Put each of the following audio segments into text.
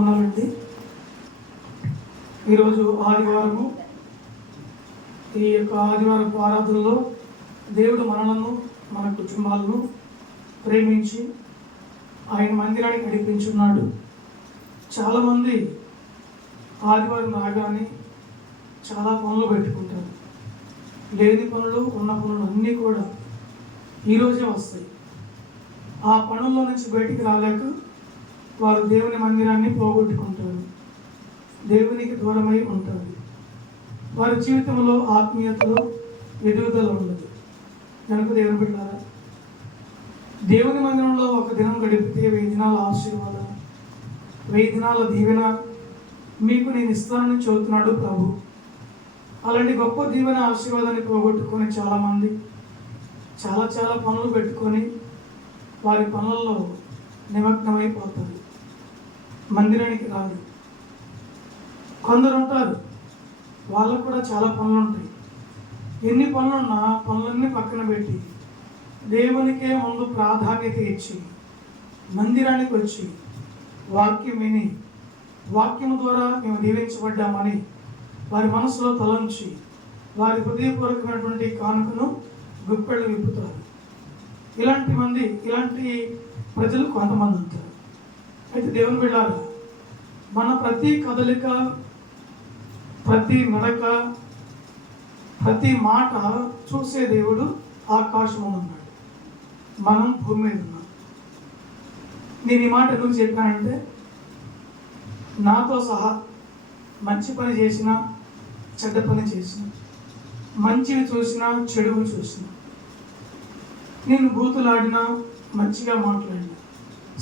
అవునండి. ఈరోజు ఆదివారము. ఈ యొక్క ఆదివారపు ఆరాధనలో దేవుడు మనలను, మన కుటుంబాలను ప్రేమించి ఆయన మందిరానికి నడిపించున్నాడు. చాలామంది ఆదివారం రాగానే చాలా పనులు పెట్టుకుంటారు. లేని పనులు, ఉన్న పనులు అన్నీ కూడా ఈరోజే వస్తాయి. ఆ పనుల్లో నుంచి బయటికి రాలేక వారు దేవుని మందిరాన్ని పోగొట్టుకుంటారు, దేవునికి దూరమై ఉంటారు. వారి జీవితంలో ఆత్మీయతలో ఎదుగుదల ఉండదు. కనుక దేవుని బిడ్డలారా, దేవుని మందిరంలో ఒక దినం గడిపితే 1000 దినాల ఆశీర్వాదం, 1000 దినాల దీవెన మీకు నేను ఇస్తానని చెబుతున్నాడు ప్రభు. అలాంటి గొప్ప దీవెన ఆశీర్వాదాన్ని పోగొట్టుకొని చాలామంది చాలా పనులు పెట్టుకొని వారి పనుల్లో నిమగ్నమైపోతారు, మందిరానికి రాదు. కొందరు ఉంటారు, వాళ్ళకు కూడా చాలా పనులు ఉంటాయి. ఎన్ని పనులున్నా పనులన్నీ పక్కన పెట్టి దేవునికే ముందు ప్రాధాన్యత ఇచ్చి మందిరానికి వచ్చి వాక్యం విని వాక్యం ద్వారా మేము దీవించబడ్డామని వారి మనసులో తలంచి వారి హృదయపూర్వకమైనటువంటి కానుకను గుప్పెళ్ళు విప్పుతారు. ఇలాంటి ప్రజలు కొంతమంది ఉంటారు. అయితే దేవుని బిడ్డలారా, మన ప్రతి కదలిక, ప్రతి నడక, ప్రతి మాట చూసే దేవుడు ఆకాశంలో ఉన్నాడు, మనం భూమి మీద ఉన్నాం. నేను ఈ మాట ఎందుకు చెప్పానంటే, నాతో సహా మంచి పని చేసిన, చెడ్డ పని చేసిన, మంచిని చూసినా, చెడువు చూసినా, నేను బూతులాడినా, మంచిగా మాట్లాడినా,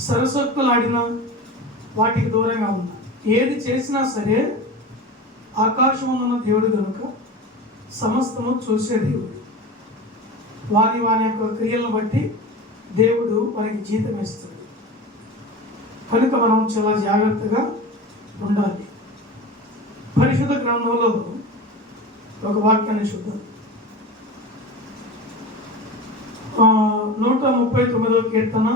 సరసత్తులాడినా, వాటికి దూరంగా ఉన్నా, ఏది చేసినా సరే ఆకాశమున్న దేవుడు కనుక సమస్తము చూసే దేవుడు. వారి యొక్క క్రియలను బట్టి దేవుడు వారికి జీతం ఇస్తాడు. కనుక మనం చాలా జాగ్రత్తగా ఉండాలి. పరిశుద్ధ గ్రంథంలో ఒక వాక్యాన్ని చూద్దాం. 139వ కీర్తన,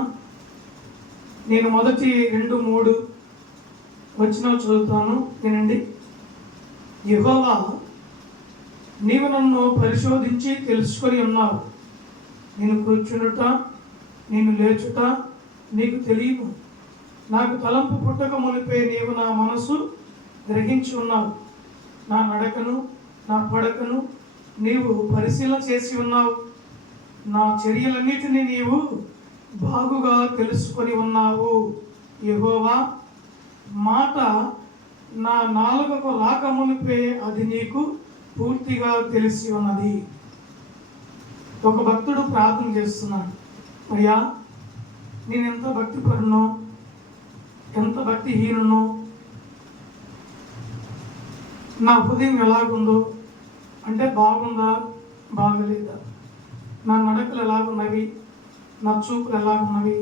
నేను మొదటి 2-3 వచనాలు చదువుతాను, వినండి. యెహోవా, నీవు నన్ను పరిశోధించి తెలుసుకొని ఉన్నావు. నేను కూర్చునుట, నేను లేచుట నీకు తెలియదు. నాకు తలంపు పుట్టక మునిపే నీవు నా మనసు గ్రహించి ఉన్నావు. నా నడకను, నా పడకను నీవు పరిశీలన చేసి ఉన్నావు. నా చర్యలన్నిటినీ నీవు బాగుగా తెలుసుకొని ఉన్నావు. యెహోవా, మాట నా నాలుకకు రాక మునిపే అది నీకు పూర్తిగా తెలిసి ఉన్నది. ఒక భక్తుడు ప్రార్థన చేస్తున్నాడు, అయ్యా, నేను ఎంత భక్తిపరునో, ఎంత భక్తిహీనునో, నా హృదయం ఎలాగుందో అంటే బాగుందా బాగలేదా, నా నడకలు ఎలాగున్నవి, నా చూపులు ఎలాగున్నవి,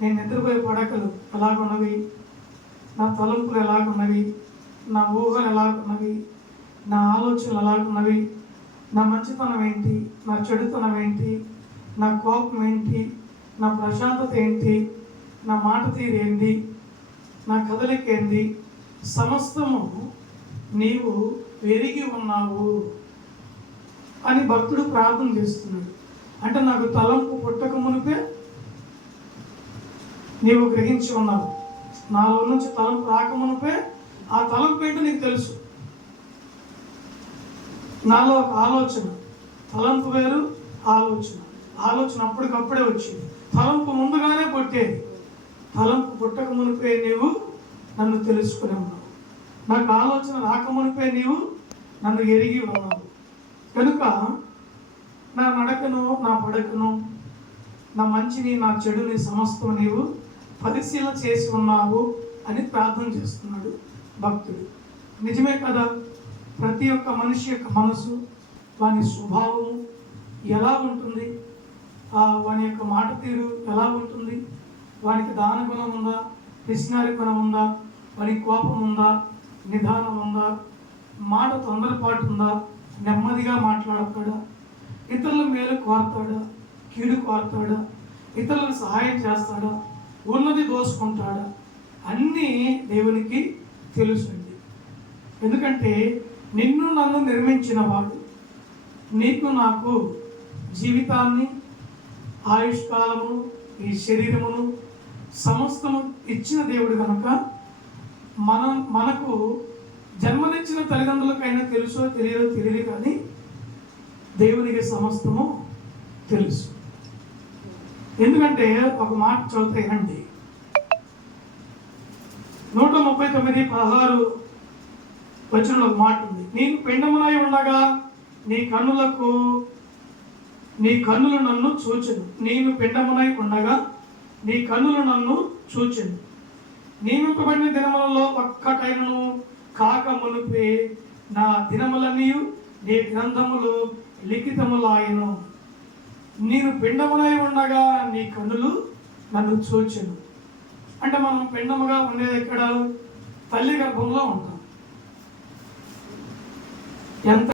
నేను నిద్రపోయే పడకలు ఎలాగున్నవి, నా తలంపులు ఎలాగున్నవి, నా ఊహలు ఎలాగున్నవి, నా ఆలోచనలు ఎలాగున్నవి, నా మంచితనం ఏంటి, నా చెడుతనం ఏంటి, నా కోపం ఏంటి, నా ప్రశాంతత ఏంటి, నా మాట తీరు ఏంటి, నా కదలిక ఏంటి, సమస్తము నీవు ఎరిగి ఉన్నావు అని భక్తుడు ప్రార్థన చేస్తున్నాడు. అంటే నాకు తలంపు పుట్టక మునిపే నీవు గ్రహించి ఉన్నావు. నాలో నుంచి తలంపు రాకమునిపే ఆ తలంపు ఏంటో నీకు తెలుసు. నాలో ఒక ఆలోచన, తలంపు వేరు, ఆలోచన అప్పటికప్పుడే వచ్చింది. తలంపు ముందుగానే పుట్టేది. తలంపు పుట్టక మునిపే నీవు నన్ను తెలుసుకుని ఉన్నావు. నాకు ఆలోచన రాకమునిపే నీవు నన్ను ఎరిగి ఉన్నావు. కనుక నా నడకను, నా పడకను, నా మంచిని, నా చెడుని సమస్తం నీవు పరిశీలన చేసి ఉన్నావు అని ప్రార్థన చేస్తున్నాడు భక్తుడు. నిజమే కదా. ప్రతి ఒక్క మనిషి యొక్క మనసు, వాని స్వభావము ఎలా ఉంటుంది, వాని యొక్క మాట తీరు ఎలా ఉంటుంది, వానికి దాన గుణం ఉందా, పిసినారి గుణం ఉందా, వానికి కోపం ఉందా, నిదానం ఉందా, మాట తొందరపాటు ఉందా, నెమ్మదిగా మాట్లాడతాడా, ఇతరుల మేలు కోరతాడా, కీడు కోరతాడా, ఇతరులకు సహాయం చేస్తాడా, ఉన్నది దోసుకుంటాడా అన్నీ దేవునికి తెలుసండి. ఎందుకంటే నిన్ను నన్ను నిర్మించిన వాడు నీకు నాకు జీవితాన్ని, ఆయుష్కాలమును, ఈ శరీరమును సమస్తము ఇచ్చిన దేవుడు కనుక మనకు జన్మనిచ్చిన తల్లిదండ్రులకైనా తెలుసో తెలియదు కానీ దేవునికి సమస్తము తెలుసు. ఎందుకంటే ఒక మాట చదువుతాయండి, 139:16 వచనంలో ఒక మాట ఉంది. నేను పిండమునై ఉండగా నీ కన్నులు నన్ను చూచెను. నేను పిండమునై ఉండగా నీ కన్నులు నన్ను చూచెను. నియమింపబడిన దినములలో ఒక్కటైనను కాక మునిపే నా దినములన్నీ నీ గ్రంథములు లిఖితములాయను. నేను పిండమునై ఉండగా నీ కన్నులు నన్ను చూచెను. అంటే మనం పిండముగా ఉండేది ఎక్కడ? తల్లి గర్భంలో ఉంటాం. ఎంత